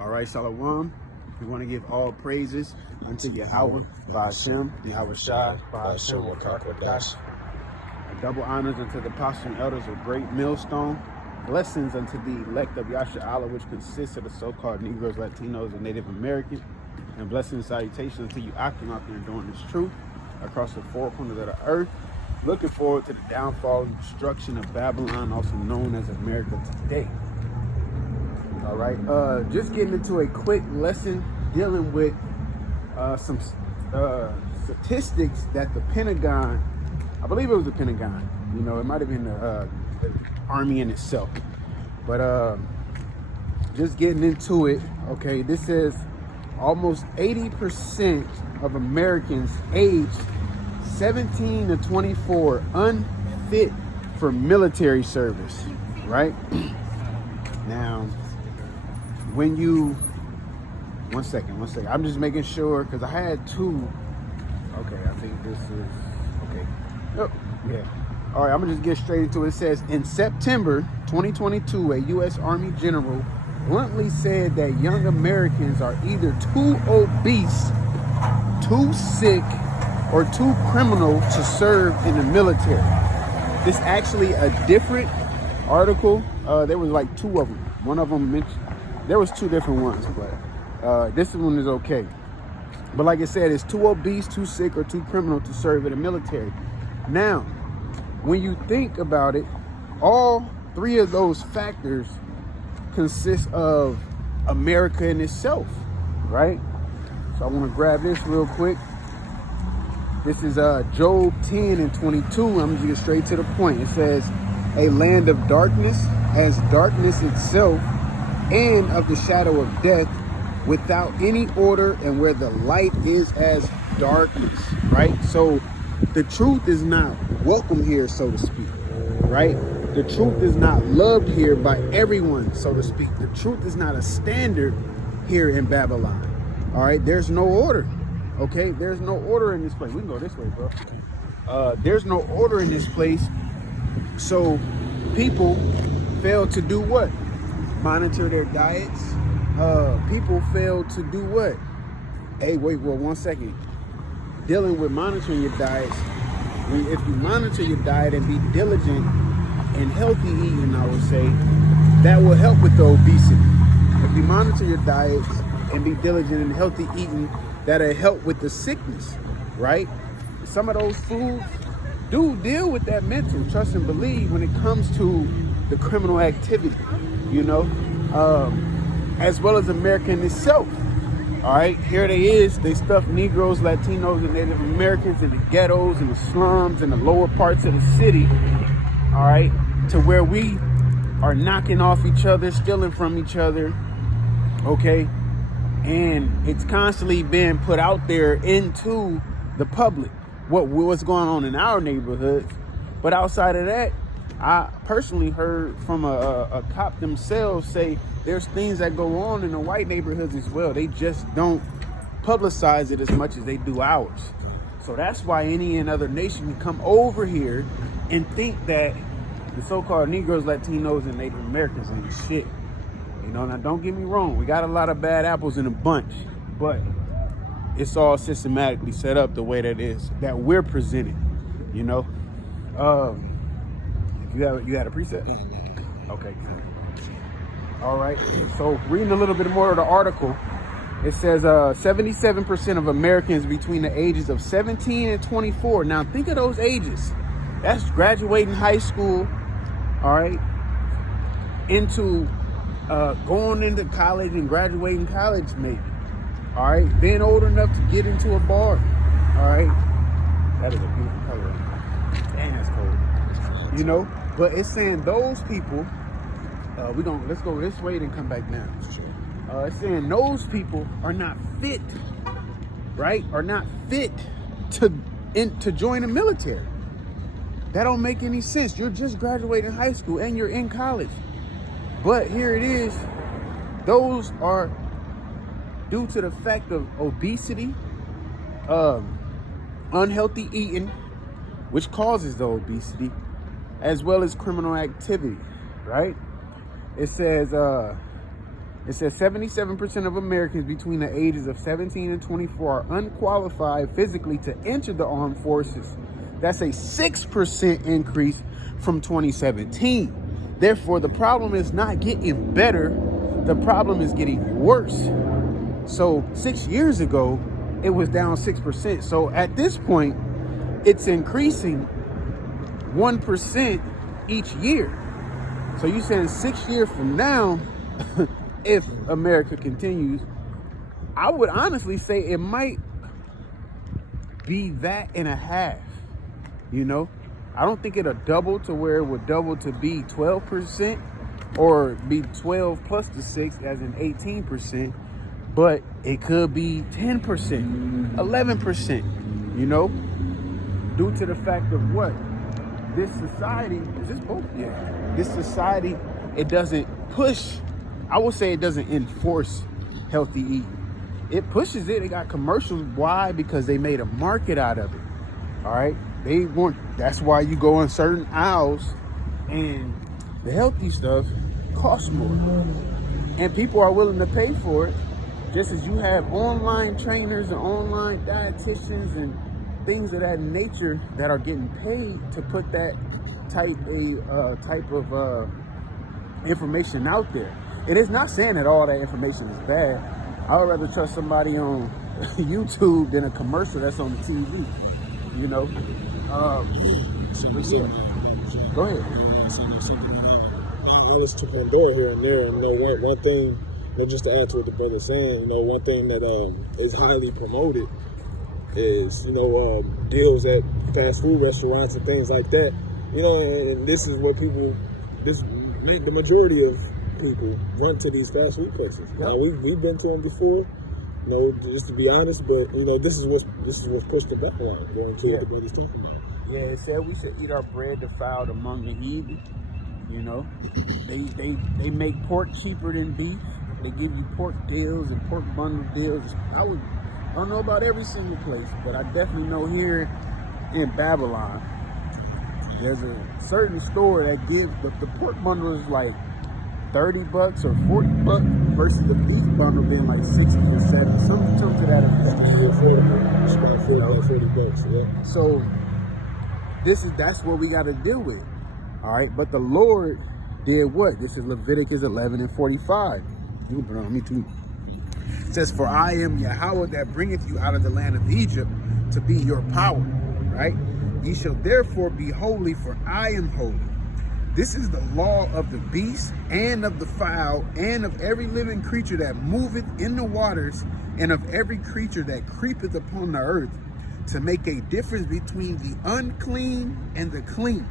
All right, Shalom. We want to give all praises unto Yahawah, BAHASHAM, YAHAWASHI, BAHASHAM, QADASH. Double honors unto the apostles and elders of Great Millstone. Blessings unto the elect of YAHAWAH, which consists of the so-called Negroes, Latinos, and Native Americans. And blessings and salutations unto you Akim out there doing this truth across the four corners of the earth. Looking forward to the downfall and destruction of Babylon, also known as America today. All right, just getting into a quick lesson dealing with some statistics that the Pentagon, I believe it was the Pentagon, you know, it might have been the Army in itself, but just getting into it. Okay, this says almost 80% of Americans aged 17 to 24 unfit for military service, right? Now, when you, one second, I'm just making sure, because I had two. Okay, I think this is, okay. Oh, yeah. All right, I'm gonna just get straight into it. It says, in September 2022, a U.S. Army general bluntly said that young Americans are either too obese, too sick, or too criminal to serve in the military. This actually a different article. There was like two of them. One of them mentioned, there was two different ones, but this one is okay. But like I said, it's too obese, too sick, or too criminal to serve in the military. Now, when you think about it, all three of those factors consist of America in itself, right? So I want to grab this real quick. This is Job 10 and 22. I'm going to get straight to the point. It says, a land of darkness, as darkness itself, and of the shadow of death, without any order, and where the light is as darkness, right? So the truth is not welcome here, so to speak, right? The truth is not loved here by everyone, so to speak. The truth is not a standard here in Babylon, all right? There's no order, okay? There's no order in this place. We can go this way, bro. There's no order in this place. So people fail to do what? Monitor their diets. People fail to do what? Hey, wait, well, 1 second. Dealing with monitoring your diets. If you monitor your diet and be diligent and healthy eating, I would say, that will help with the obesity. If you monitor your diets and be diligent and healthy eating, that'll help with the sickness, right? Some of those foods do deal with that mental, trust and believe, when it comes to the criminal activity, you know, as well as America in itself. All right, here they is. They stuff Negroes, Latinos, and Native Americans in the ghettos and the slums and the lower parts of the city, all right, to where we are knocking off each other, stealing from each other, okay? And it's constantly being put out there into the public, what's going on in our neighborhoods. But outside of that, I personally heard from a cop themselves say there's things that go on in the white neighborhoods as well. They just don't publicize it as much as they do ours. So that's why any and other nation can come over here and think that the so-called Negroes, Latinos, and Native Americans ain't shit. You know, now don't get me wrong. We got a lot of bad apples in a bunch, but it's all systematically set up the way that is, that we're presented, you know? You had a preset? Okay, cool. All right, so reading a little bit more of the article, it says 77% of Americans between the ages of 17 and 24. Now think of those ages. That's graduating high school, all right, into going into college and graduating college maybe, all right, being old enough to get into a bar, all right. That is a beautiful color. Dang, that's cold. You know, but it's saying those people, let's go this way then come back down. Sure. It's saying those people are not fit, right? Are not fit to join the military. That don't make any sense. You're just graduating high school and you're in college. But here it is. Those are due to the fact of obesity, unhealthy eating, which causes the obesity, as well as criminal activity, right? It says It says 77% of Americans between the ages of 17 and 24 are unqualified physically to enter the armed forces. That's a 6% increase from 2017. Therefore, the problem is not getting better. The problem is getting worse. So 6 years ago, it was down 6%. So at this point, it's increasing 1% each year. So you saying 6 years from now, if America continues, I would honestly say it might be that and a half. You know, I don't think it'll double to where it would double to be 12% or be 12 plus the 6 as in 18%, but it could be 10%, 11%, you know, due to the fact of what? This society, is this both? Yeah. This society, it doesn't push, I would say it doesn't enforce healthy eating. It pushes it. It got commercials. Why? Because they made a market out of it. All right. They want, that's why you go in certain aisles and the healthy stuff costs more. And people are willing to pay for it, just as you have online trainers and online dietitians and things of that nature that are getting paid to put that type of information out there. It is not saying that all that information is bad. I would rather trust somebody on YouTube than a commercial that's on the TV, you know. Yeah. Go ahead. I was to Pandora here and there, and you know, one thing, you know, just to add to what the brother's saying, you know, one thing that is highly promoted is, you know, deals at fast food restaurants and things like that. You know, and this is what people, the majority of people run to these fast food places. Yep. Now we've been to them before, you know, just to be honest, but you know, this is what's pushed the Babylon, going to what the brother's talking about. Yeah, it said we should eat our bread defiled among the heathen. You know, they make pork cheaper than beef. They give you pork deals and pork bundle deals. I don't know about every single place, but I definitely know here in Babylon, there's a certain store that gives the pork bundle is like $30 or $40 versus the beef bundle being like 60 or 70, something to that effect. It's about $40, yeah. So that's what we got to deal with. All right, but the Lord did what? This is Leviticus 11:45. You can put it on me too. It says, "For I am Yahawah that bringeth you out of the land of Egypt to be your power." Right? Ye shall therefore be holy, for I am holy. This is the law of the beast and of the fowl and of every living creature that moveth in the waters and of every creature that creepeth upon the earth, to make a difference between the unclean and the clean,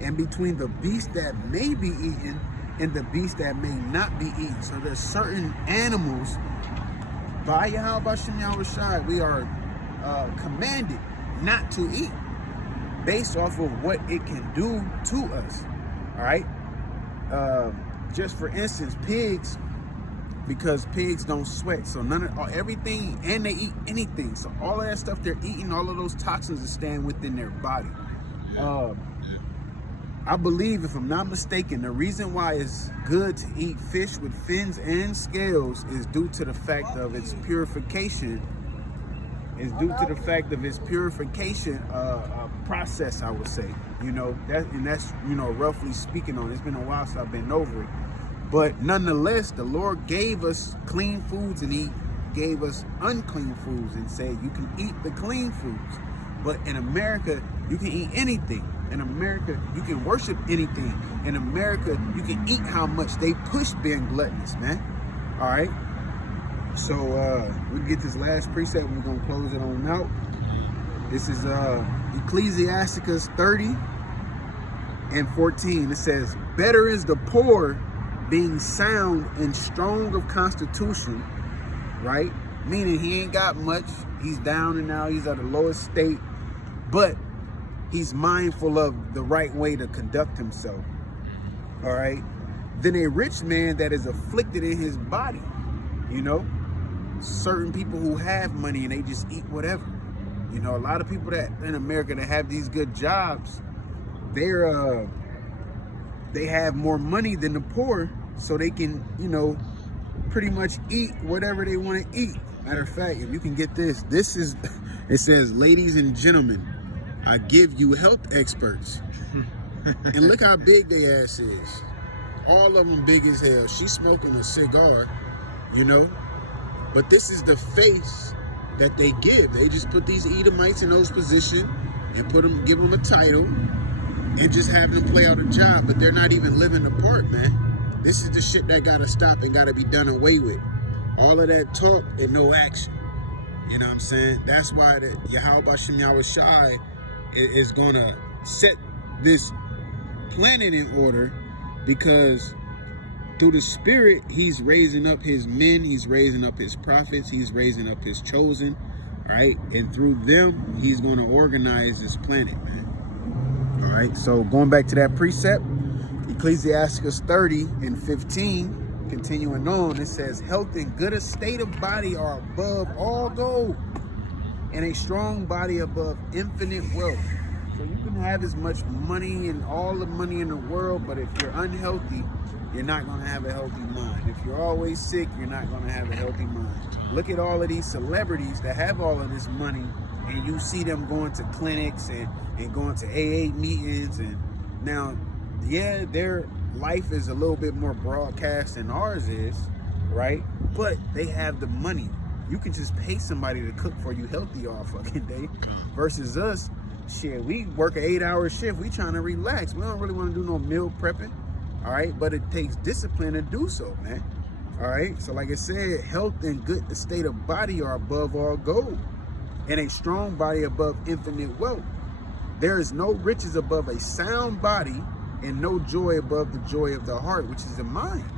and between the beast that may be eaten and the beast that may not be eaten. So there's certain animals, by YAHAWASHI, we are commanded not to eat based off of what it can do to us. All right. Just for instance, pigs, because pigs don't sweat, so everything, and they eat anything. So all of that stuff they're eating, all of those toxins are staying within their body. I believe, if I'm not mistaken, the reason why it's good to eat fish with fins and scales is due to the fact of its purification. It's due to the fact of its purification process, I would say. You know, that's you know, roughly speaking on it. It's been a while since I've been over it. But nonetheless, the Lord gave us clean foods and He gave us unclean foods and said you can eat the clean foods. But in America, you can eat anything. In America, you can worship anything. In America, you can eat how much. They push being gluttonous, man. All right. So we get this last precept. We're gonna close it on out. This is Ecclesiasticus 30:14. It says, "Better is the poor being sound and strong of constitution," right? Meaning he ain't got much. He's down and out. He's at the lowest state, but he's mindful of the right way to conduct himself. All right. Than a rich man that is afflicted in his body. You know, certain people who have money and they just eat whatever. You know, a lot of people that in America that have these good jobs, they have more money than the poor, so they can, you know, pretty much eat whatever they want to eat. Matter of fact, if you can get this, it says, ladies and gentlemen, I give you health experts. And look how big their ass is. All of them big as hell. She's smoking a cigar, you know. But this is the face that they give. They just put these Edomites in those positions and give them a title and just have them play out a job. But they're not even living the part, man. This is the shit that gotta stop and gotta be done away with. All of that talk and no action. You know what I'm saying? That's why the YAHAWASHI YAHAWASHI is gonna set this planet in order, because through the Spirit, he's raising up his men, he's raising up his prophets, he's raising up his chosen, all right? And through them, he's going to organize this planet, man. All right, so going back to that precept, Ecclesiastes 30:15, continuing on, it says, health and good estate of body are above all gold, and a strong body above infinite wealth. So you can have as much money and all the money in the world, but if you're unhealthy, you're not going to have a healthy mind. If you're always sick, you're not going to have a healthy mind. Look at all of these celebrities that have all of this money, and you see them going to clinics and going to AA meetings. And now, yeah, their life is a little bit more broadcast than ours is, right? But they have the money. You can just pay somebody to cook for you healthy all fucking day, versus us. Shit, we work an 8-hour shift. We trying to relax. We don't really want to do no meal prepping. All right, but it takes discipline to do so, man. All right, so like I said, health and good estate of body are above all gold, and a strong body above infinite wealth. There is no riches above a sound body, and no joy above the joy of the heart, which is the mind,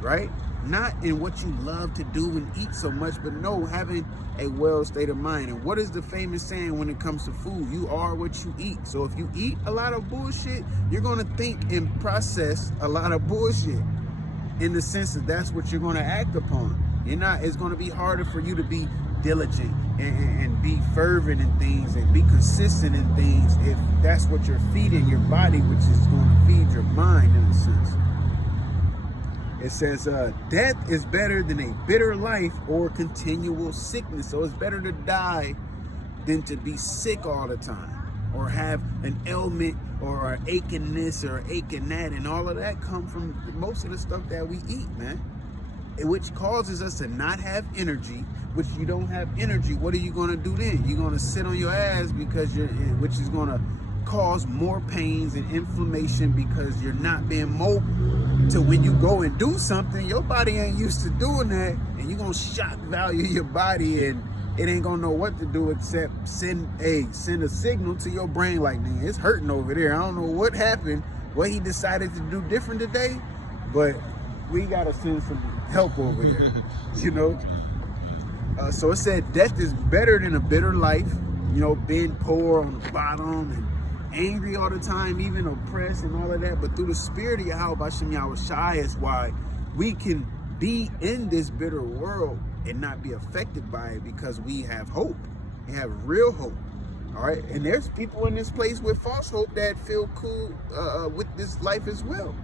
right? Not in what you love to do and eat so much, but no, having a well state of mind. And what is the famous saying when it comes to food? You are what you eat. So if you eat a lot of bullshit, you're going to think and process a lot of bullshit, in the sense that that's what you're going to act upon. It's going to be harder for you to be diligent and be fervent in things and be consistent in things if that's what you're feeding your body, which is going to feed your mind, in a sense. It says, death is better than a bitter life or continual sickness. So it's better to die than to be sick all the time, or have an ailment or an aching this or aching that. And all of that come from most of the stuff that we eat, man. Which causes us to not have energy. Which you don't have energy, what are you going to do then? You're going to sit on your ass, which is going to cause more pains and inflammation, because you're not being mobile. So when you go and do something, your body ain't used to doing that, and you're gonna shock value your body, and it ain't gonna know what to do except send a signal to your brain like, man, it's hurting over there. I don't know what happened, what he decided to do different today, but we gotta send some help over there, you know? So it said death is better than a bitter life, you know, being poor on the bottom and angry all the time, even oppressed and all of that. But through the Spirit of YAHAWASHI YAHAWASHI is why we can be in this bitter world and not be affected by it, because we have hope. We have real hope. All right, and there's people in this place with false hope that feel cool with this life as well.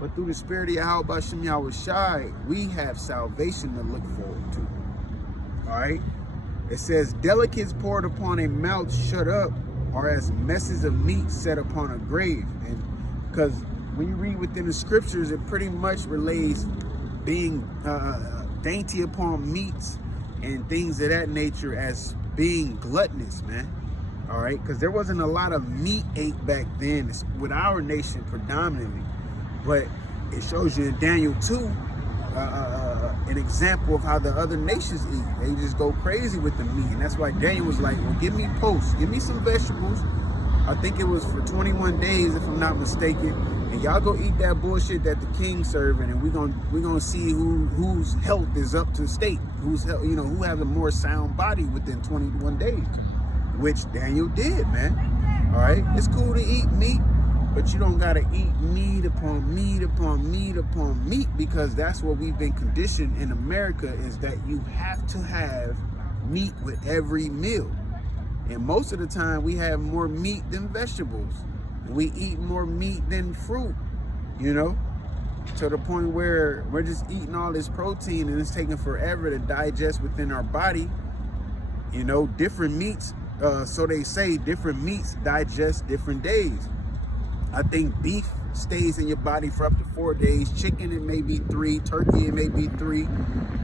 But through the Spirit of YAHAWASHI YAHAWASHI, we have salvation to look forward to. All right, it says delicates poured upon a mouth shut up are as messes of meat set upon a grave. And because when you read within the scriptures, it pretty much relays being dainty upon meats and things of that nature as being gluttonous, man. All right, because there wasn't a lot of meat ate back then with our nation predominantly, but it shows you in Daniel 2 an example of how the other nations eat. They just go crazy with the meat, and that's why Daniel was like, well, give me posts, give me some vegetables. I think it was for 21 days, if I'm not mistaken, and y'all go eat that bullshit that the king's serving, and we're gonna see whose health is up to state, who have a more sound body within 21 days, which Daniel did, man. All right, it's cool to eat meat, but you don't gotta eat meat upon meat upon meat upon meat, because that's what we've been conditioned in America, is that you have to have meat with every meal. And most of the time we have more meat than vegetables. We eat more meat than fruit, you know? to the point where we're just eating all this protein and it's taking forever to digest within our body. You know, different meats, so they say different meats digest different days. I think beef stays in your body for up to 4 days. Chicken, it may be 3. Turkey, it may be 3.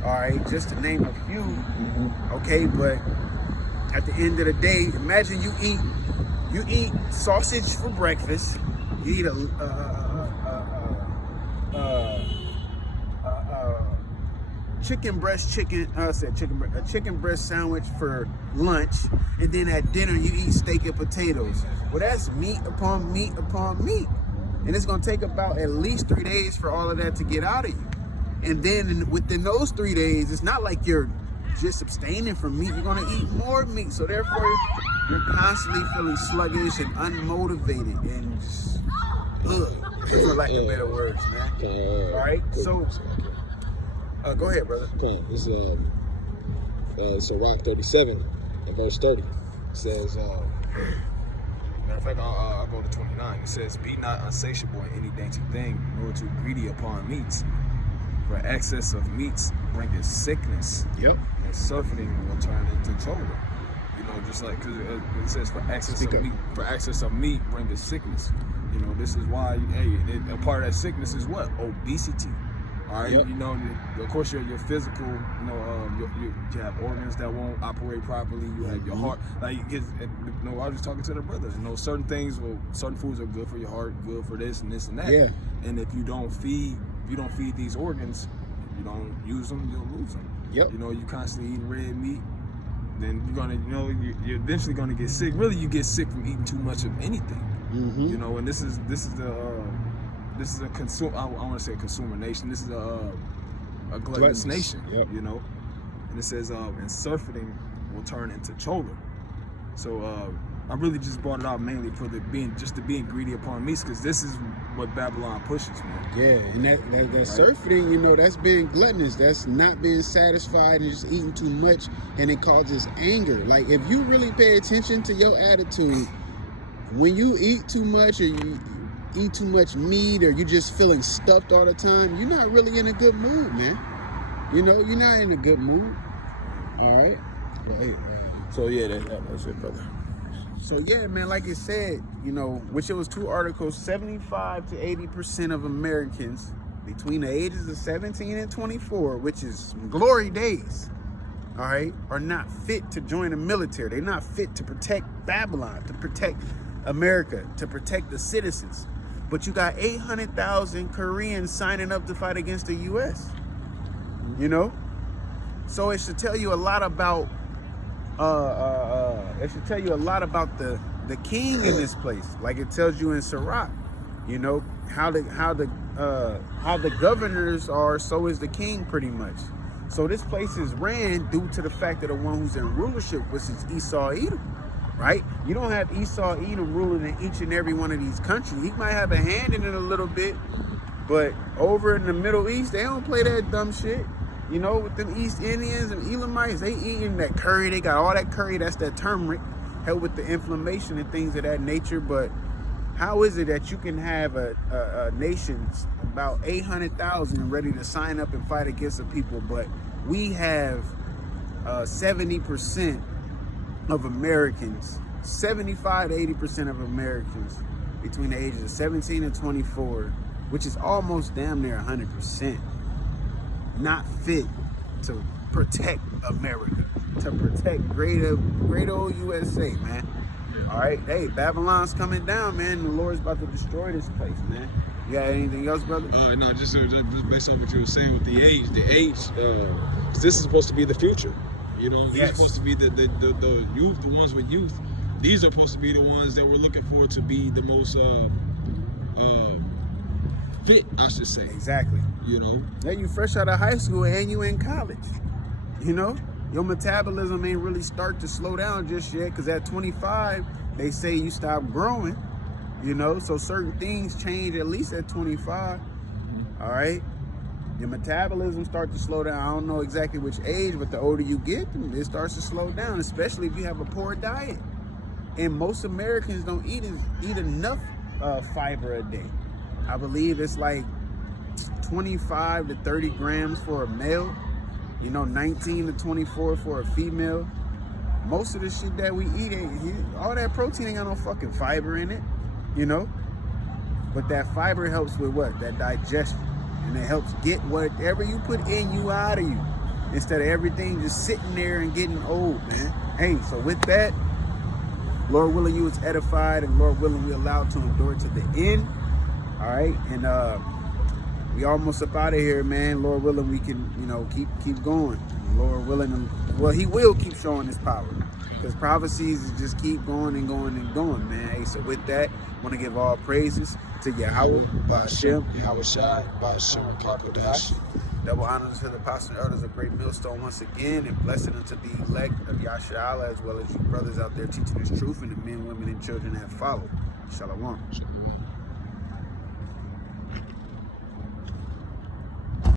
All right, just to name a few. Okay, but at the end of the day, imagine you eat sausage for breakfast. You eat a chicken breast sandwich for lunch, and then at dinner you eat steak and potatoes. Well, that's meat upon meat upon meat, and it's gonna take about at least 3 days for all of that to get out of you. And then within those 3 days, it's not like you're just abstaining from meat. You're gonna eat more meat, so therefore you're constantly feeling sluggish and unmotivated and just, for lack of better words, man. All right, so. Go ahead, brother. This is Sirach 37 and verse 30. It says, matter of fact, I'll go to 29. It says, "Be not insatiable in any dainty thing, nor too greedy upon meats. For excess of meats bringeth sickness. Yep. And surfeiting will turn into total." You know, just like, because it says, for excess of meat bringeth sickness. You know, this is why, a part of that sickness is what? Obesity. All right, you know, of course, your physical, you know, you have organs that won't operate properly. You have your heart. Like, you know, I was just talking to the brothers. You know, certain things, certain foods are good for your heart, good for this and this and that. Yeah. And if you don't feed these organs, you don't use them, you'll lose them. Yep. You know, you constantly eating red meat, then you're gonna, you know, you're eventually gonna get sick. Really, you get sick from eating too much of anything. You know, and this is a consumer. I want to say a consumer nation. This is a gluttonous nation. Yep. You know, and it says, and surfeiting will turn into choler. So I really just brought it out mainly for being greedy upon meats, because this is what Babylon pushes, man. Yeah, and that right? Surfeiting, you know, that's being gluttonous. That's not being satisfied and just eating too much, and it causes anger. Like, if you really pay attention to your attitude, when you eat too much or you eat too much meat or you just feeling stuffed all the time, you're not really in a good mood, man. You know, you're not in a good mood. All right. Well, hey, so yeah, that's it, brother. So yeah, man, like it said, you know, which it was 2 articles, 75 to 80% of Americans between the ages of 17 and 24, which is glory days, all right, are not fit to join the military. They're not fit to protect Babylon, to protect America, to protect the citizens. But you got 800,000 Koreans signing up to fight against the U.S. You know, so it should tell you a lot about the king in this place, like it tells you in Sirach. You know how the governors are, so is the king, pretty much. So this place is ran due to the fact that the one who's in rulership, which is Esau Edom. Right? You don't have Esau Edom ruling in each and every one of these countries. He might have a hand in it a little bit, but over in the Middle East, they don't play that dumb shit. You know, with them East Indians and Elamites, they eating that curry. They got all that curry. That's that turmeric, help with the inflammation and things of that nature. But how is it that you can have a nation about 800,000 ready to sign up and fight against the people, but we have 70% of Americans, 75 to 80% of Americans between the ages of 17 and 24, which is almost damn near 100%, not fit to protect America, to protect great old USA, man. All right, hey, Babylon's coming down, man. The Lord's about to destroy this place, man. You got anything else, brother? No, just based on what you were saying with the age. This is supposed to be the future. You know, these are supposed to be the youth, the ones with youth. These are supposed to be the ones that we're looking for to be the most fit, I should say. Exactly. You know, now you fresh out of high school and you in college. You know, your metabolism ain't really start to slow down just yet, because at 25 they say you stop growing. You know, so certain things change at least at 25. All right. Your metabolism starts to slow down. I don't know exactly which age, but the older you get, it starts to slow down, especially if you have a poor diet. And most Americans don't eat enough fiber a day. I believe it's like 25 to 30 grams for a male, 19 to 24 for a female. Most of the shit that we eat, all that protein ain't got no fucking fiber in it, But that fiber helps with what? That digestion. And it helps get whatever you put in you out of you. Instead of everything just sitting there and getting old, man. Hey, so with that, Lord willing, you was edified, and Lord willing, we allowed to endure to the end. All right, and we almost up out of here, man. Lord willing, we can, keep going. Lord willing, well, He will keep showing His power, because prophecies just keep going and going and going, man. Hey, so with that, I want to give all praises to YAHAWAH, BAHASHAM, YAHAWASHI, BAHASHAM, QADASH. Double honors to the apostles and elders of Great Millstone once again, and blessed unto the elect of Yahshua, as well as you brothers out there teaching this truth, and the men, women, and children that follow. Shalom.